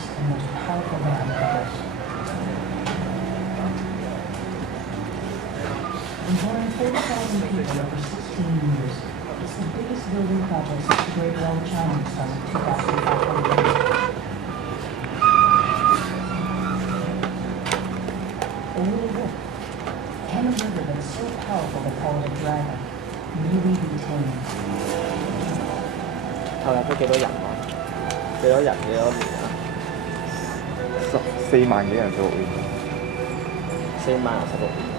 largest and most powerful dam ever. Employing 40,000 people over 16 years, it's the biggest building project since the Great Wall of China was started 2,500 years ago. A little wolf, can a river that's so powerful they call it a dragon, really be tamed? 投入咗幾多人啊？幾多人幾多年啊？4萬幾人做完。4萬16年。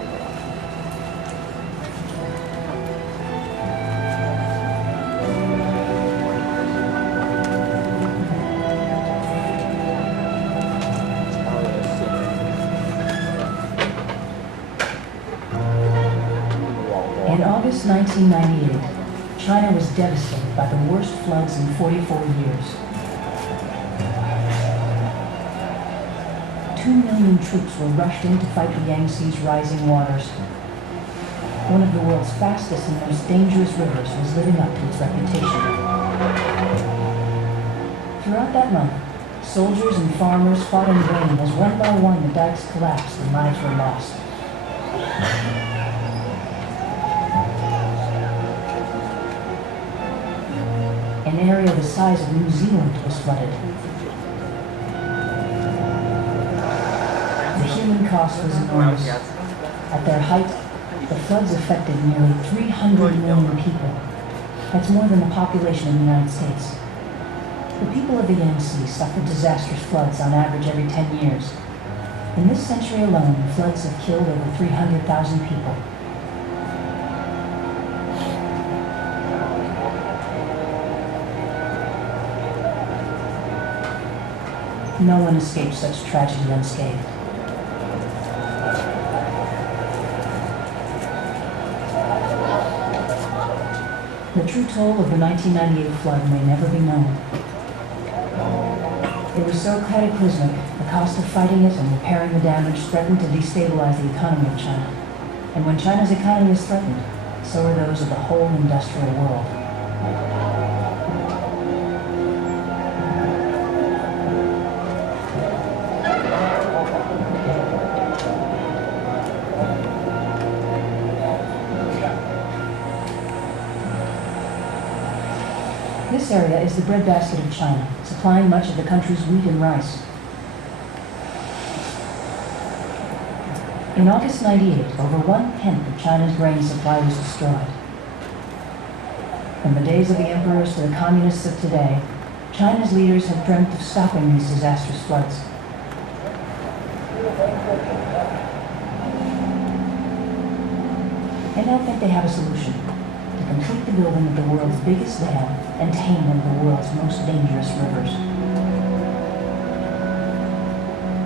In August 1998, China was devastated by the worst floods in 44 years. 2 million troops were rushed in to fight the Yangtze's rising waters. One of the world's fastest and most dangerous rivers was living up to its reputation. Throughout that month, soldiers and farmers fought in vain as one by one the dikes collapsed and lives were lost. An area the size of New Zealand was flooded. The human cost was enormous. At their height, the floods affected nearly 300 million people. That's more than the population of the United States. The people of the Yangtze suffered disastrous floods on average every 10 years. In this century alone, floods have killed over 300,000 people. No one escaped such tragedy unscathed. The true toll of the 1998 flood may never be known. It was so cataclysmic, the cost of fighting it and repairing the damage threatened to destabilize the economy of China. And when China's economy is threatened, so are those of the whole industrial world. This area is the breadbasket of China, supplying much of the country's wheat and rice. In August 98, over 1/10 of China's grain supply was destroyed. From the days of the emperors to the communists of today, China's leaders have dreamt of stopping these disastrous floods. They now think they have a solution: to complete the building of the world's biggest dam and tame one of the world's most dangerous rivers.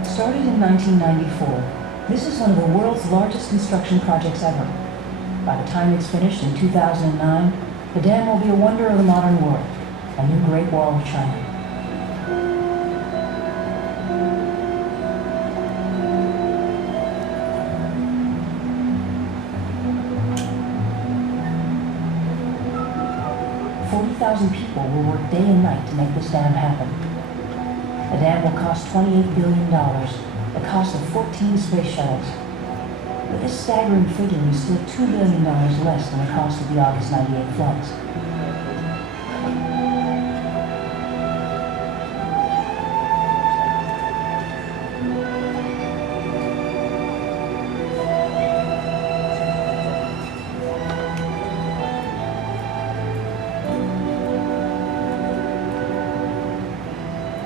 Started in 1994, this is one of the world's largest construction projects ever. By the time it's finished in 2009, the dam will be a wonder of the modern world, a new Great Wall of China. People will work day and night to make this dam happen. The dam will cost $28 billion, the cost of 14 space shuttles. But this staggering figure is still $2 billion less than the cost of the August 98 floods.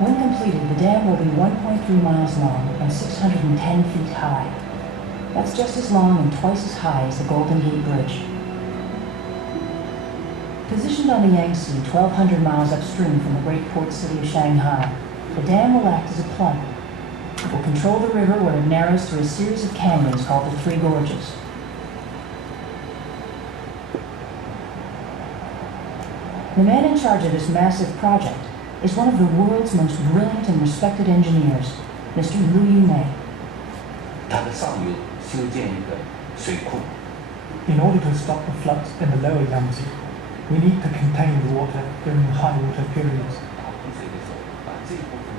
When completed, the dam will be 1.3 miles long and 610 feet high. That's just as long and twice as high as the Golden Gate Bridge. Positioned on the Yangtze, 1,200 miles upstream from the great port city of Shanghai, the dam will act as a plug. It will control the river where it narrows through a series of canyons called the Three Gorges. The man in charge of this massive project is one of the world's most brilliant and respected engineers, Mr. Liu Yumei. In order to stop the floods in the lower Yangtze, we need to contain the water during high water periods.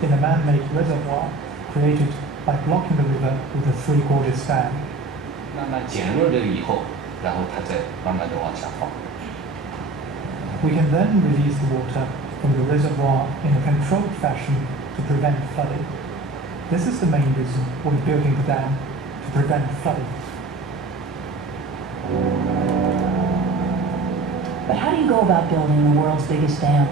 in a man-made reservoir created by blocking the river with a three-gorges dam. 慢慢减弱了以后，然后它再慢慢的往下放。We can then release the water from the reservoir in a controlled fashion to prevent flooding. This is the main reason we're building the dam, to prevent flooding. But how do you go about building the world's biggest dam?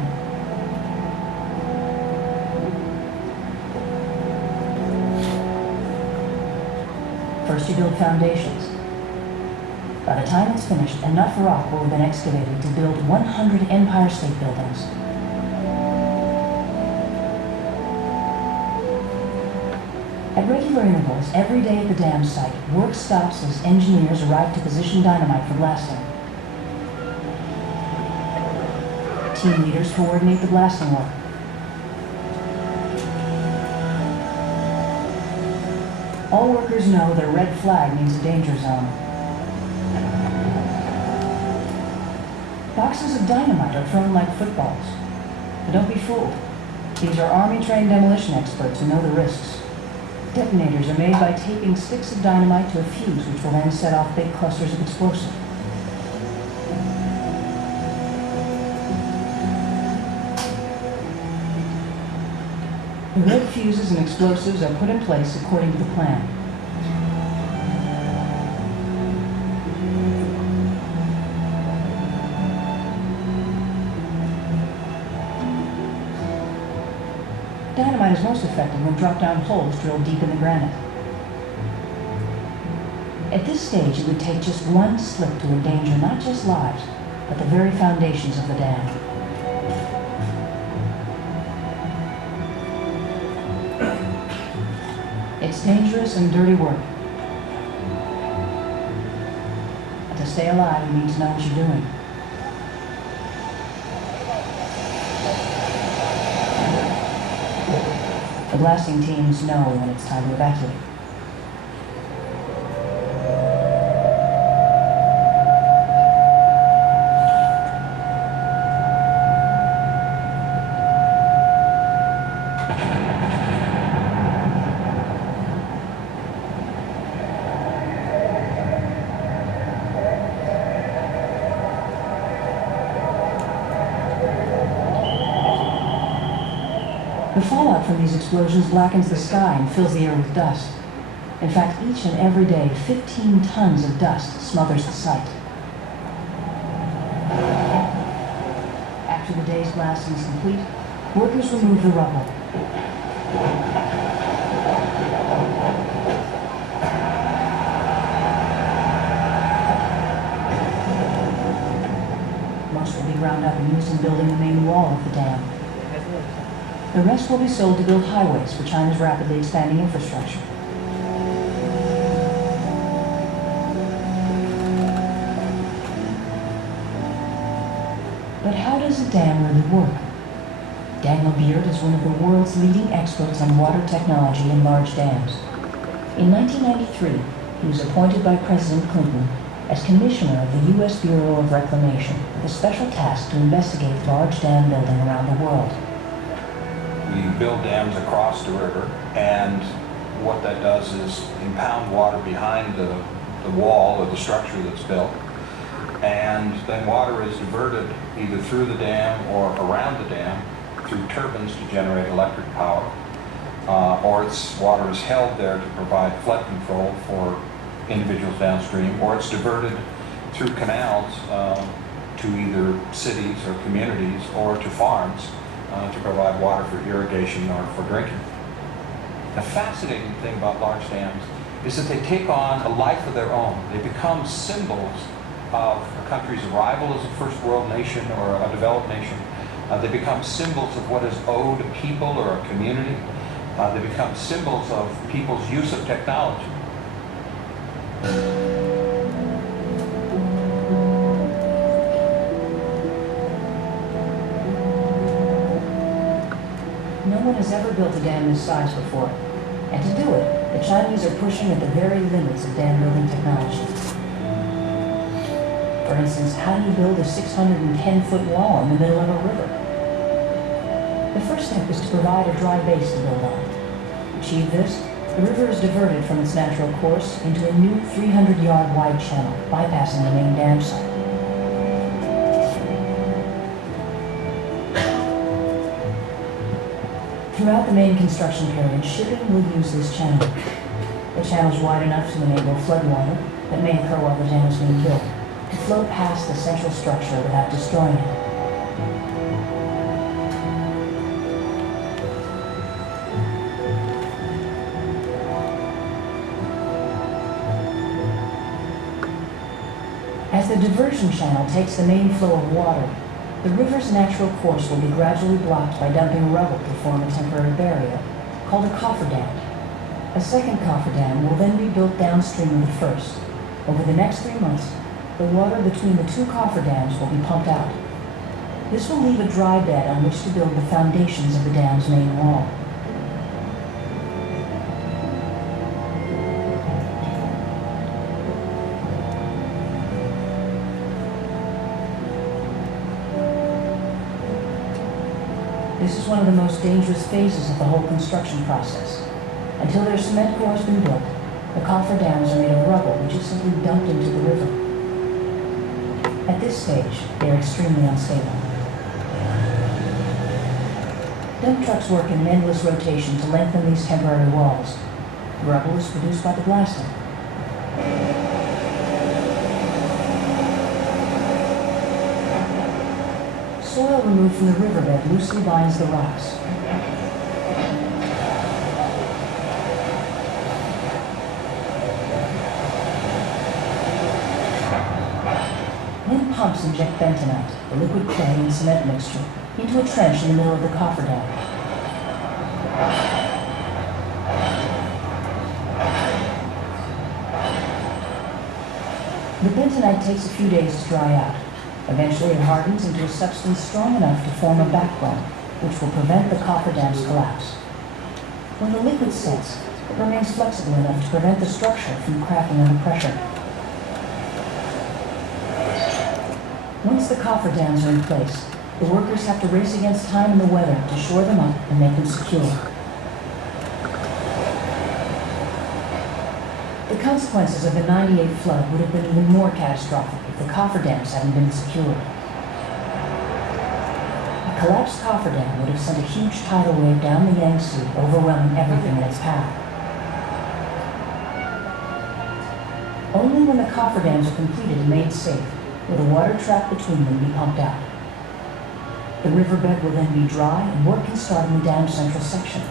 First you build foundations. By the time it's finished, enough rock will have been excavated to build 100 Empire State Buildings. At regular intervals, every day at the dam site, work stops as engineers arrive to position dynamite for blasting. Team leaders coordinate the blasting work. All workers know that a red flag means a danger zone. Boxes of dynamite are thrown like footballs. But don't be fooled. These are Army-trained demolition experts who know the risks. Detonators are made by taping sticks of dynamite to a fuse, which will then set off big clusters of explosive. The red fuses and explosives are put in place according to the plan. Dynamite is most effective when drop-down holes drilled deep in the granite. At this stage, it would take just one slip to endanger not just lives, but the very foundations of the dam. It's dangerous and dirty work. But to stay alive, you need to know what you're doing. The blasting teams know when it's time to evacuate. The fallout from these explosions blackens the sky and fills the air with dust. In fact, each and every day, 15 tons of dust smothers the site. After the day's blasting is complete, workers remove the rubble. Most will be ground up and used in building the main wall of the dam. The rest will be sold to build highways for China's rapidly expanding infrastructure. But how does a dam really work? Daniel Beard is one of the world's leading experts on water technology and large dams. In 1993, he was appointed by President Clinton as Commissioner of the U.S. Bureau of Reclamation with a special task to investigate large dam building around the world. We build dams across the river, and what that does is impound water behind the wall or the structure that's built, and then water is diverted either through the dam or around the dam through turbines to generate electric power, or water is held there to provide flood control for individuals downstream, or it's diverted through canals to either cities or communities or to farms to provide water for irrigation or for drinking. The fascinating thing about large dams is that they take on a life of their own. They become symbols of a country's arrival as a first world nation or a developed nation. They become symbols of what is owed a people or a community. They become symbols of people's use of technology. No one has ever built a dam this size before. And to do it, the Chinese are pushing at the very limits of dam building technology. For instance, how do you build a 610-foot wall in the middle of a river? The first step is to provide a dry base to build on. To achieve this, the river is diverted from its natural course into a new 300-yard wide channel, bypassing the main dam site. Throughout the main construction period, shipping will use this channel. The channel is wide enough to enable floodwater that may occur while the dam is being built to flow past the central structure without destroying it. As the diversion channel takes the main flow of water, the river's natural course will be gradually blocked by dumping rubble to form a temporary barrier, called a cofferdam. A second cofferdam will then be built downstream of the first. Over the next 3 months, the water between the two cofferdams will be pumped out. This will leave a dry bed on which to build the foundations of the dam's main wall. This is one of the most dangerous phases of the whole construction process. Until their cement core has been built, the cofferdams are made of rubble which is simply dumped into the river. At this stage, they are extremely unstable. Dump trucks work in endless rotation to lengthen these temporary walls. Rubble is produced by the blasting. Soil removed from the riverbed loosely binds the rocks. Then pumps inject bentonite, a liquid clay and cement mixture, into a trench in the middle of the cofferdam. The bentonite takes a few days to dry out. Eventually it hardens into a substance strong enough to form a backbone, which will prevent the cofferdam's collapse. When the liquid sets, it remains flexible enough to prevent the structure from cracking under pressure. Once the cofferdams are in place, the workers have to race against time and the weather to shore them up and make them secure. The consequences of the '98 flood would have been even more catastrophic if the cofferdams hadn't been secured. A collapsed cofferdam would have sent a huge tidal wave down the Yangtze, overwhelming everything in its path. Only when the cofferdams are completed and made safe will the water trapped between them be pumped out. The riverbed will then be dry and work can start in the dam's central section.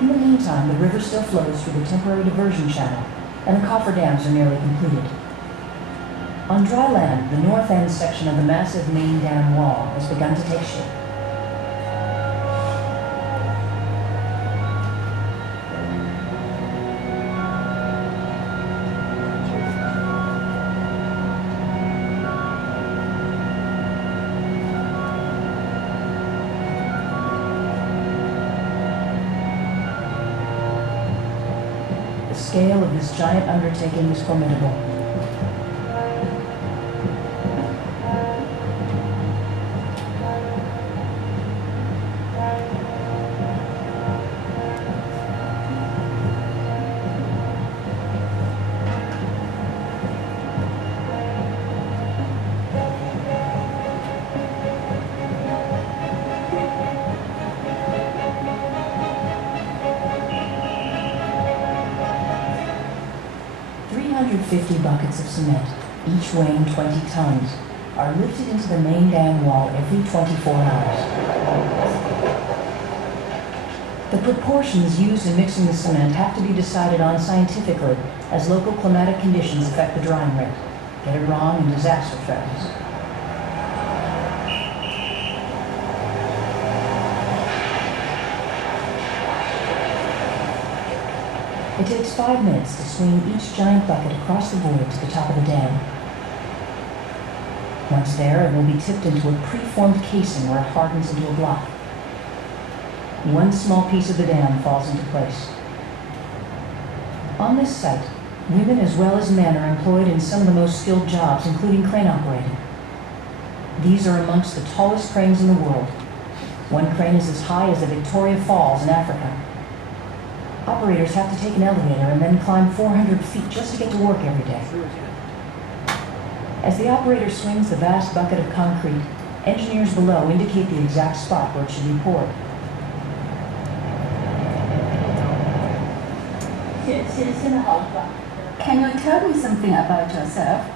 In the meantime, the river still flows through the temporary diversion channel, and the cofferdams are nearly completed. On dry land, the north end section of the massive main dam wall has begun to take shape. The scale of this giant undertaking is formidable. $350 buckets of cement, each weighing 20 tons, are lifted into the main dam wall every 24 hours. The proportions used in mixing the cement have to be decided on scientifically as local climatic conditions affect the drying rate. Get it wrong and disaster threatens. It takes 5 minutes to swing each giant bucket across the void to the top of the dam. Once there, it will be tipped into a preformed casing where it hardens into a block. One small piece of the dam falls into place. On this site, women as well as men are employed in some of the most skilled jobs, including crane operating. These are amongst the tallest cranes in the world. One crane is as high as the Victoria Falls in Africa. Operators have to take an elevator and then climb 400 feet just to get to work every day. As the operator swings the vast bucket of concrete, engineers below indicate the exact spot where it should be poured. Can you tell me something about yourself?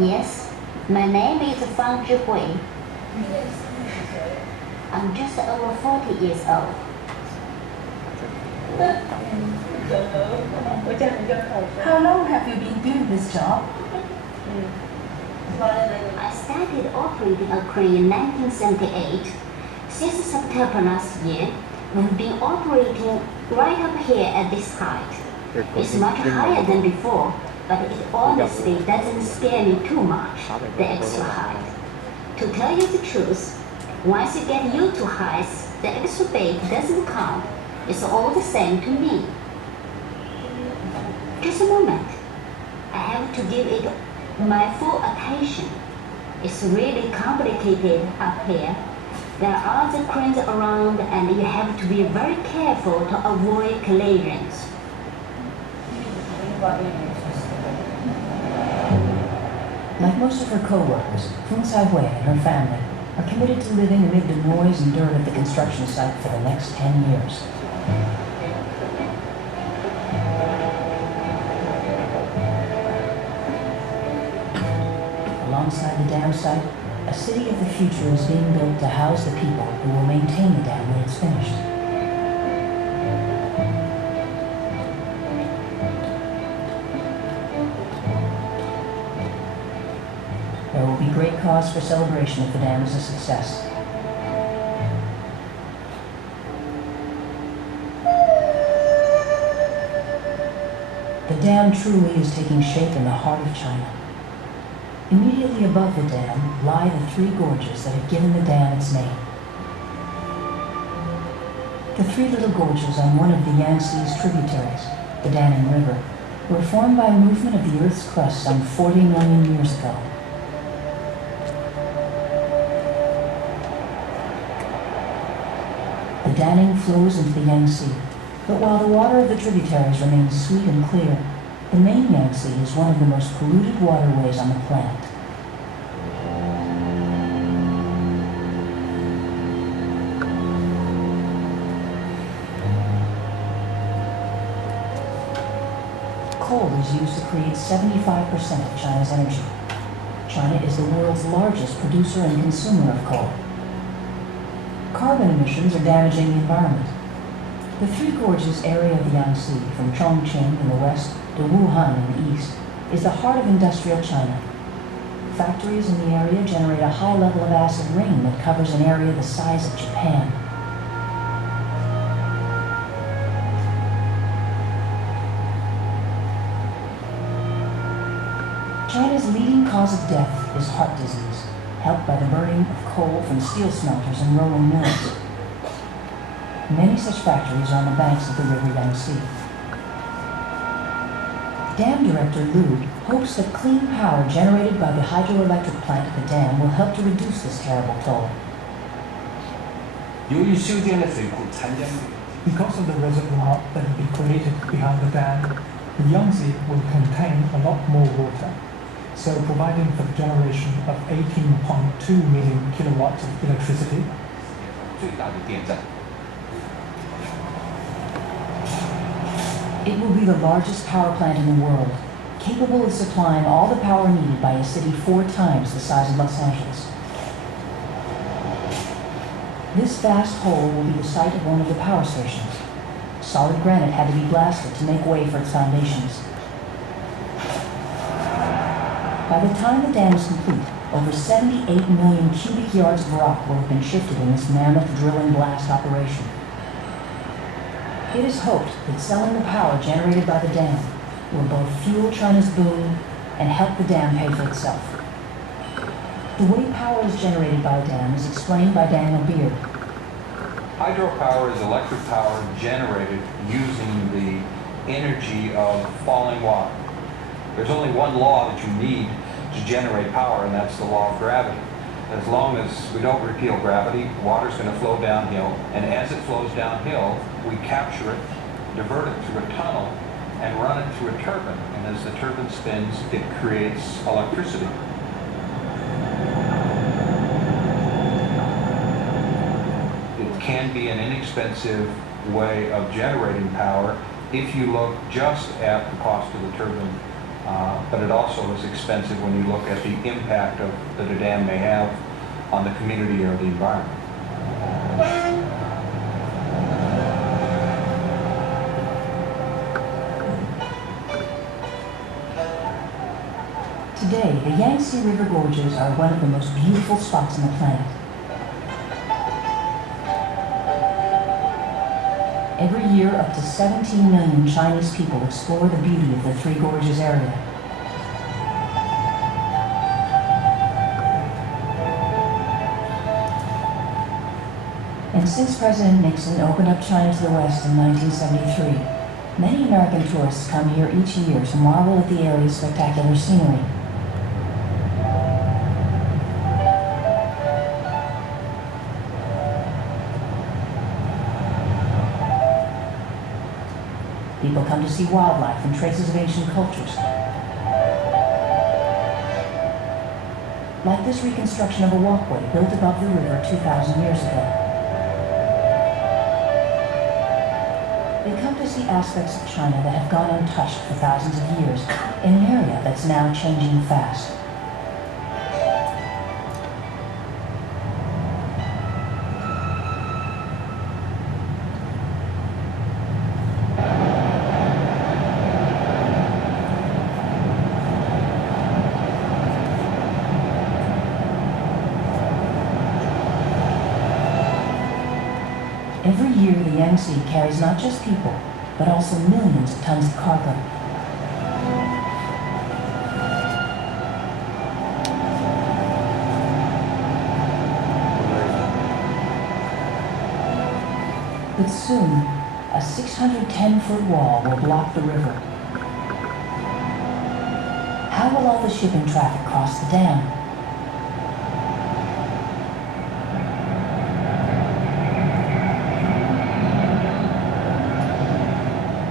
Yes, my name is Fang Zhihui. I'm just over 40 years old. How long have you been doing this job? I started operating a crane in 1978. Since September last year, we've been operating right up here at this height. It's much higher than before, but it honestly doesn't scare me too much, the extra height. To tell you the truth, once you get used to heights, the extra weight doesn't count. It's all the same to me. Just a moment. I have to give it my full attention. It's really complicated up here. There are other cranes around and you have to be very careful to avoid collisions. Like most of her co-workers, Fung Sai-hui and her family are committed to living amid the noise and dirt of the construction site for the next 10 years. Alongside the dam site, a city of the future is being built to house the people who will maintain the dam when it's finished. There will be great cause for celebration if the dam is a success. The dam truly is taking shape in the heart of China. Immediately above the dam lie the three gorges that have given the dam its name. The three little gorges on one of the Yangtze's tributaries, the Danning River, were formed by a movement of the Earth's crust some 40 million years ago. The Danning flows into the Yangtze, but while the water of the tributaries remains sweet and clear, the main Yangtze is one of the most polluted waterways on the planet. Coal is used to create 75% of China's energy. China is the world's largest producer and consumer of coal. Carbon emissions are damaging the environment. The Three Gorges area of the Yangtze, from Chongqing in the west to Wuhan in the east, is the heart of industrial China. Factories in the area generate a high level of acid rain that covers an area the size of Japan. China's leading cause of death is heart disease, helped by the burning of coal from steel smelters and rolling mills. Many such factories are on the banks of the river Yangtze. Dam Director Liu hopes that clean power generated by the hydroelectric plant at the dam will help to reduce this terrible toll. 由于修建了水库长江流， Because of the reservoir that will be created behind the dam, the Yangtze will contain a lot more water, so providing for the generation of 18.2 million kilowatts of electricity. 最大的电站。 It will be the largest power plant in the world, capable of supplying all the power needed by a city 4 times the size of Los Angeles. This vast hole will be the site of one of the power stations. Solid granite had to be blasted to make way for its foundations. By the time the dam is complete, over 78 million cubic yards of rock will have been shifted in this mammoth drill and blast operation. It is hoped that selling the power generated by the dam will both fuel China's boom and help the dam pay for itself. The way power is generated by a dam is explained by Daniel Beard. Hydropower is electric power generated using the energy of falling water. There's only one law that you need to generate power, and that's the law of gravity. as long as we don't repeal gravity, water's going to flow downhill, and as it flows downhill, we capture it, divert it through a tunnel, and run it through a turbine. And as the turbine spins, it creates electricity. It can be an inexpensive way of generating power if you look just at the cost of the turbine, but it also is expensive when you look at the impact that a dam may have on the community or the environment. Today, the Yangtze River gorges are one of the most beautiful spots on the planet. Every year, up to 17 million Chinese people explore the beauty of the Three Gorges area. And since President Nixon opened up China to the West in 1973, many American tourists come here each year to marvel at the area's spectacular scenery. People come to see wildlife and traces of ancient cultures. Like this reconstruction of a walkway built above the river 2,000 years ago. They come to see aspects of China that have gone untouched for thousands of years in an area that's now changing fast. Every year, the Yangtze carries not just people, but also millions of tons of cargo. But soon, a 610-foot wall will block the river. How will all the shipping traffic cross the dam?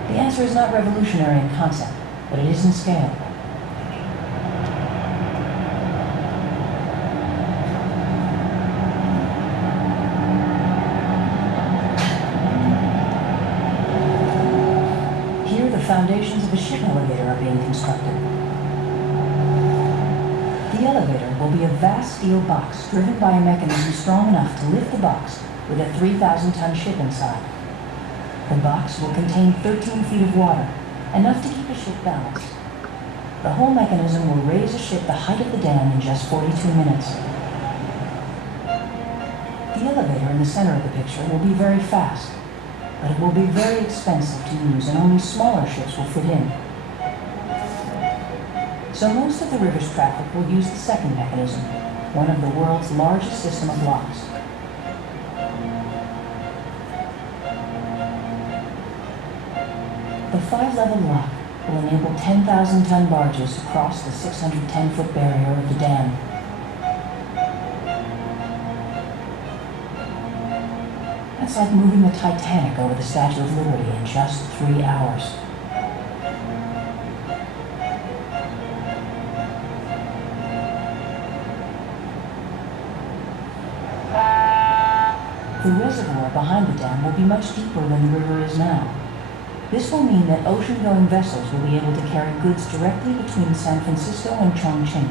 The answer is not revolutionary in concept, but it is in scale. Here, the foundations of a ship elevator are being constructed. The elevator will be a vast steel box driven by a mechanism strong enough to lift the box with a 3,000-ton ship inside. The box will contain 13 feet of water, enough to keep a ship balanced. The whole mechanism will raise a ship the height of the dam in just 42 minutes. The elevator in the center of the picture will be very fast, but it will be very expensive to use and only smaller ships will fit in. So most of the river's traffic will use the second mechanism, one of the world's largest system of locks. The 5-level lock will enable 10,000-ton barges to cross the 610-foot barrier of the dam. That's like moving the Titanic over the Statue of Liberty in just 3 hours. The reservoir behind the dam will be much deeper than the river is now. This will mean that ocean-going vessels will be able to carry goods directly between San Francisco and Chongqing,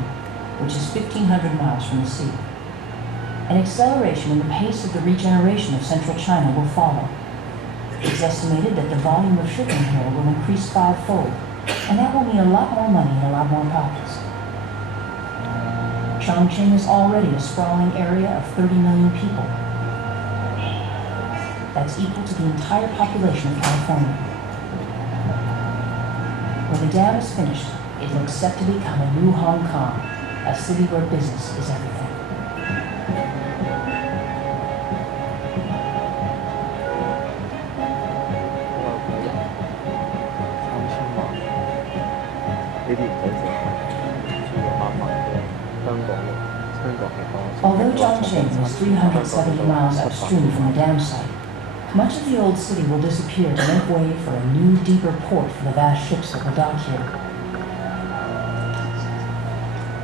which is 1,500 miles from the sea. An acceleration in the pace of the regeneration of central China will follow. It's estimated that the volume of shipping here will increase 5-fold, and that will mean a lot more money in a lot more pockets. Chongqing is already a sprawling area of 30 million people. That's equal to the entire population of California. When the dam is finished, it looks set to become a new Hong Kong, a city where business is everything. Although Chongqing is 370 miles upstream from the dam site, much of the old city will disappear to make way for a new, deeper port for the vast ships that will dock here.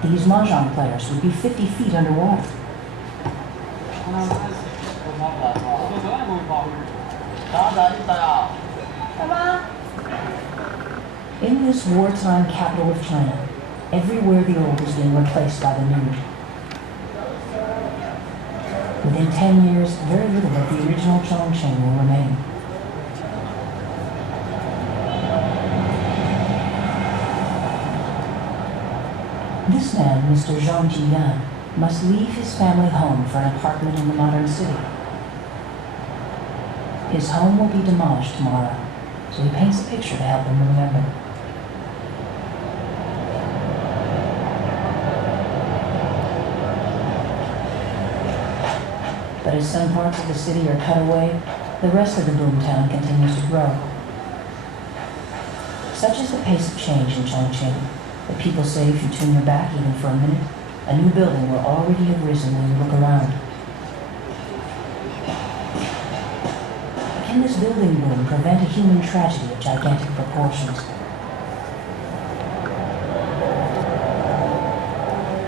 These mahjong players would be 50 feet underwater. In this wartime capital of China, everywhere the old is being replaced by the new. Within 10 years, very little of the original Chongqing will remain. This man, Mr. Zhang Jiyan, must leave his family home for an apartment in the modern city. His home will be demolished tomorrow, so he paints a picture to help him remember. But as some parts of the city are cut away, the rest of the boomtown continues to grow. Such is the pace of change in Chongqing that people say if you turn your back even for a minute, a new building will already have risen when you look around. Can this building boom prevent a human tragedy of gigantic proportions?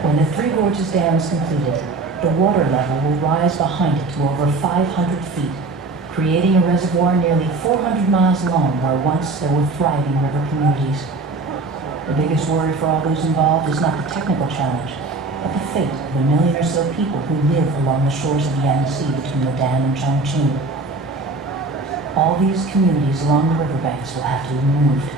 When the Three Gorges Dam is completed, the water level will rise behind it to over 500 feet, creating a reservoir nearly 400 miles long where once there were thriving river communities. The biggest worry for all those involved is not the technical challenge, but the fate of the million or so people who live along the shores of the Yangtze between the dam and Chongqing. All these communities along the riverbanks will have to be removed.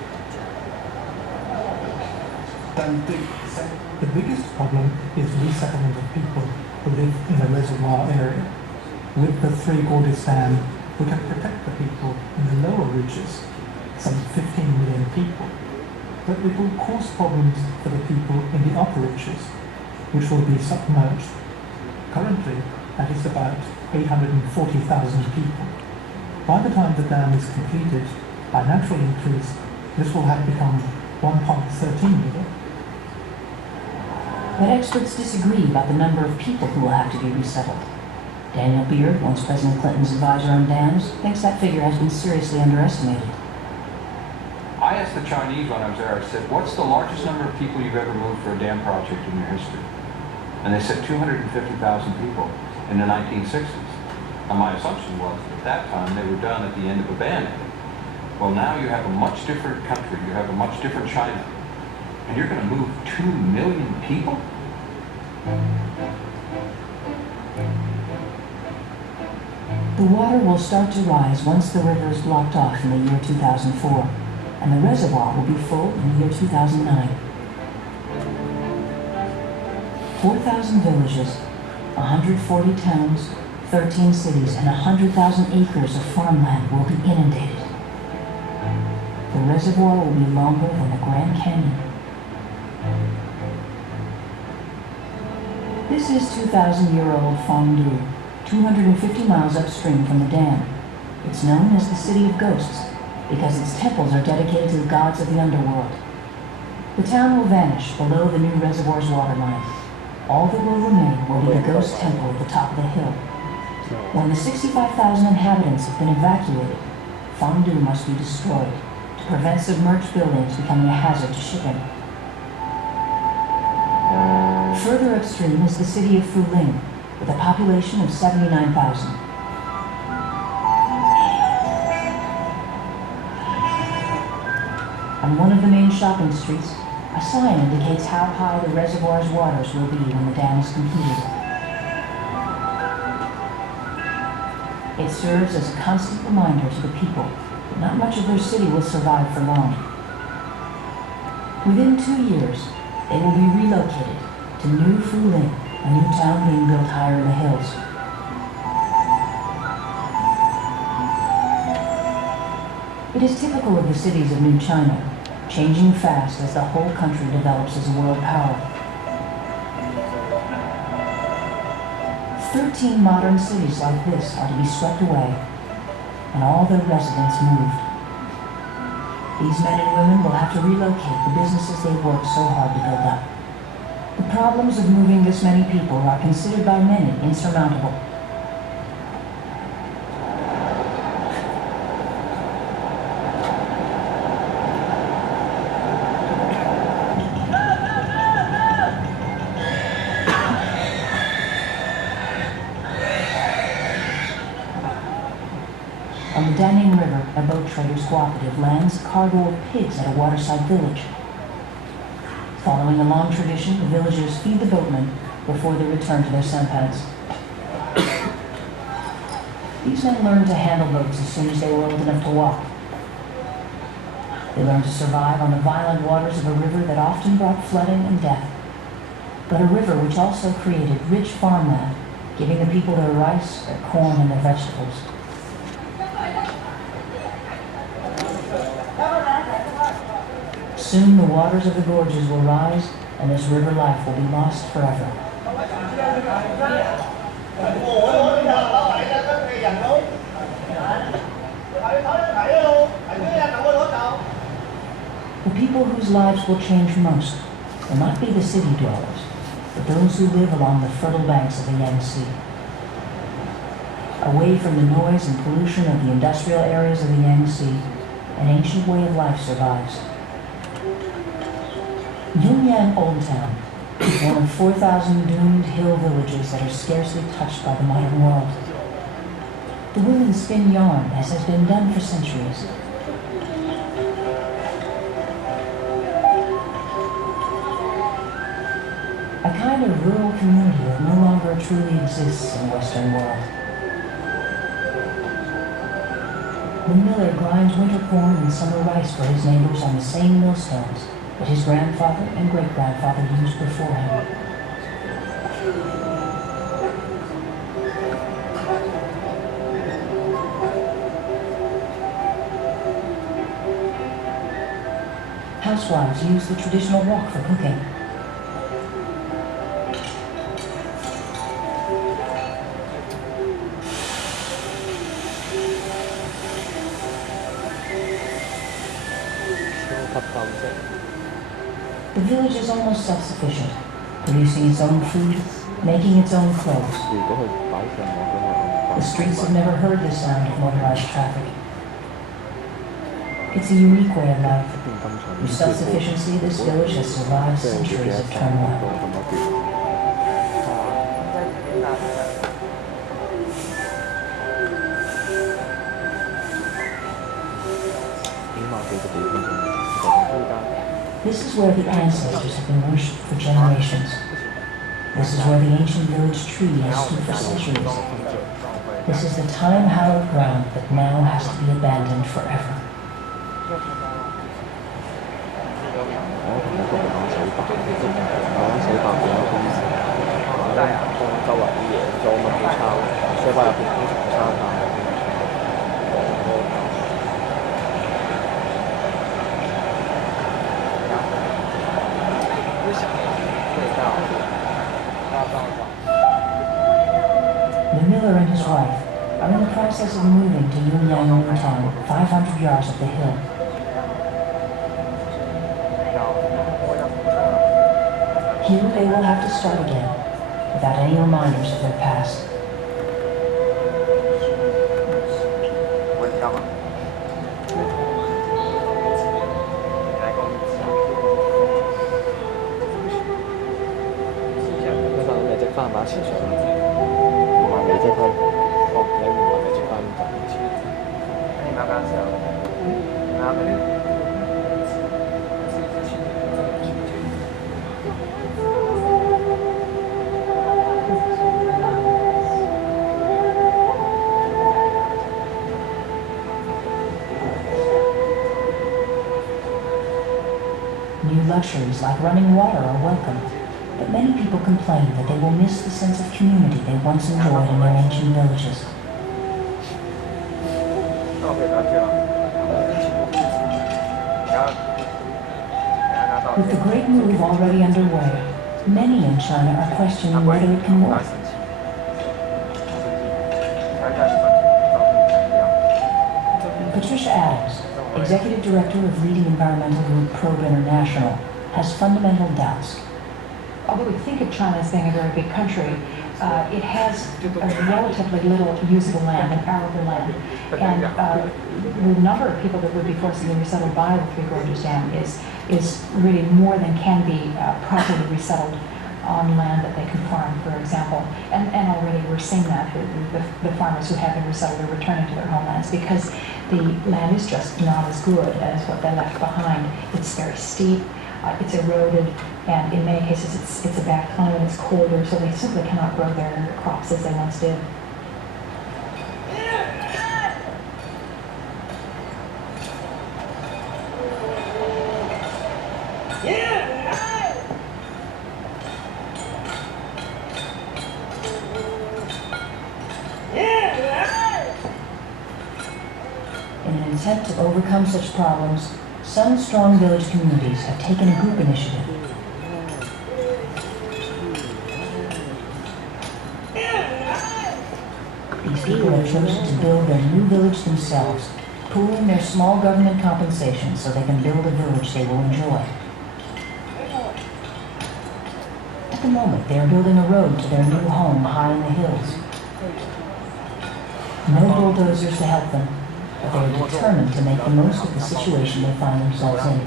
The biggest problem is resettlement of people who live in the reservoir area. With the Three Gorges Dam, we can protect the people in the lower reaches, some 15 million people. But it will cause problems for the people in the upper reaches, which will be submerged. Currently, that is about 840,000 people. By the time the dam is completed, by natural increase, this will have become 1.13 million. But experts disagree about the number of people who will have to be resettled. Daniel Beard, once President Clinton's advisor on dams, thinks that figure has been seriously underestimated. I asked the Chinese when I was there, I said, what's the largest number of people you've ever moved for a dam project in your history? And they said 250,000 people in the 1960s. And my assumption was at that time they were done at the end of a band-aid. Well, now you have a much different country, you have a much different China, and you're going to move 2 million people? The water will start to rise once the river is blocked off in the year 2004, and the reservoir will be full in the year 2009. 4,000 villages, 140 towns, 13 cities, and 100,000 acres of farmland will be inundated. The reservoir will be longer than the Grand Canyon. This is 2,000-year-old Fangdu, 250 miles upstream from the dam. It's known as the City of Ghosts because its temples are dedicated to the gods of the underworld. The town will vanish below the new reservoir's waterline. All that will remain will be the ghost temple at the top of the hill. When the 65,000 inhabitants have been evacuated, Fangdu must be destroyed to prevent submerged buildings becoming a hazard to shipping. Further upstream is the city of Fuling, with a population of 79,000. On one of the main shopping streets, a sign indicates how high the reservoir's waters will be when the dam is completed. It serves as a constant reminder to the people that not much of their city will survive for long. Within 2 years, they will be relocated to New Fuling, a new town being built higher in the hills. It is typical of the cities of New China, changing fast as the whole country develops as a world power. 13 modern cities like this are to be swept away, and all their residents moved. These men and women will have to relocate the businesses they've worked so hard to build up. The problems of moving this many people are considered by many insurmountable. On the Danang River, a boat traders cooperative lands a cargo of pigs at a waterside village. Following a long tradition, the villagers feed the boatmen before they return to their sampans. These men learned to handle boats as soon as they were old enough to walk. They learned to survive on the violent waters of a river that often brought flooding and death, but a river which also created rich farmland, giving the people their rice, their corn, and their vegetables. Soon the waters of the gorges will rise, and this river life will be lost forever. The people whose lives will change most will not be the city dwellers, but those who live along the fertile banks of the Yangtze. Away from the noise and pollution of the industrial areas of the Yangtze, an ancient way of life survives. Yunyang Old Town is one of 4,000 doomed hill villages that are scarcely touched by the modern world. The women spin yarn as has been done for centuries. A kind of rural community that no longer truly exists in the Western world. The miller grinds winter corn and summer rice for his neighbors on the same millstones that his grandfather and great-grandfather used before him. Housewives use the traditional wok for cooking. The village is almost self-sufficient, producing its own food, making its own clothes. The streets have never heard the sound of motorized traffic. It's a unique way of life. Through self-sufficiency, this village has survived centuries of turmoil. This is where the ancestors have been worshipped for generations. This is where the ancient village tree has stood for centuries. This is the time-hallowed ground that now has to be abandoned forever. The miller and his wife are in the process of moving to Yunyang New Town, 500 yards up the hill. Here they will have to start again, without any reminders of their past. New luxuries like running water are welcome, but many people complain that they will miss the sense of community they once enjoyed in their ancient villages. With the great move already underway, many in China are questioning whether it can work. Patricia Adams, Executive Director of leading environmental group Probe International, has fundamental doubts. although we think of China as being a very big country, it has a relatively little usable land, and arable land. And the number of people that would be forcibly resettled by the Three Gorges Dam is really more than can be properly resettled on land that they can farm, for example. And already we're seeing that. The farmers who have been resettled are returning to their homelands because the land is just not as good as what they left behind. It's very steep, it's eroded, and in many cases it's a bad climate, it's colder, so they simply cannot grow their crops as they once did. In an attempt to overcome such problems, some strong village communities have taken a group initiative. These people have chosen to build their new village themselves, pooling their small government compensation so they can build a village they will enjoy. At the moment, they are building a road to their new home high in the hills. No bulldozers to help them, but they are determined to make the most of the situation they find themselves in.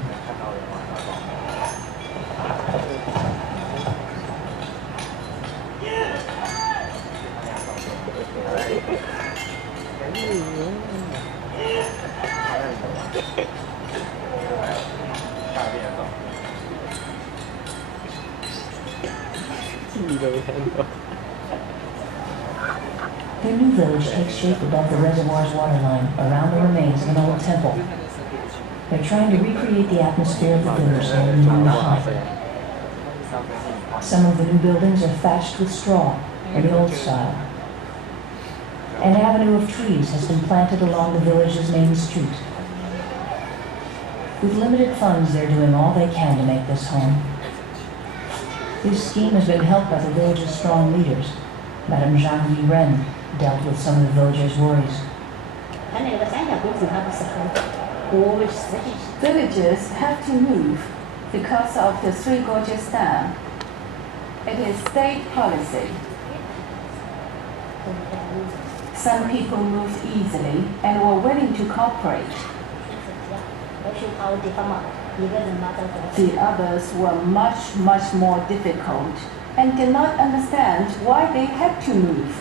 Their new village takes shape above the reservoir's waterline, around the remains of an old temple. They're trying to recreate the atmosphere of the village they are leaving behind. Some of the new buildings are thatched with straw, in the old style. An avenue of trees has been planted along the village's main street. With limited funds, they're doing all they can to make this home. This scheme has been helped by the village's strong leaders. Madame Zhang Yiren dealt with some of the villagers' worries. Villagers have to move because of the Three Gorges Dam. It is state policy. Some people moved easily and were willing to cooperate. The others were much, much more difficult and did not understand why they had to move.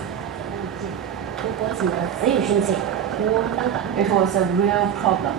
It was a real problem.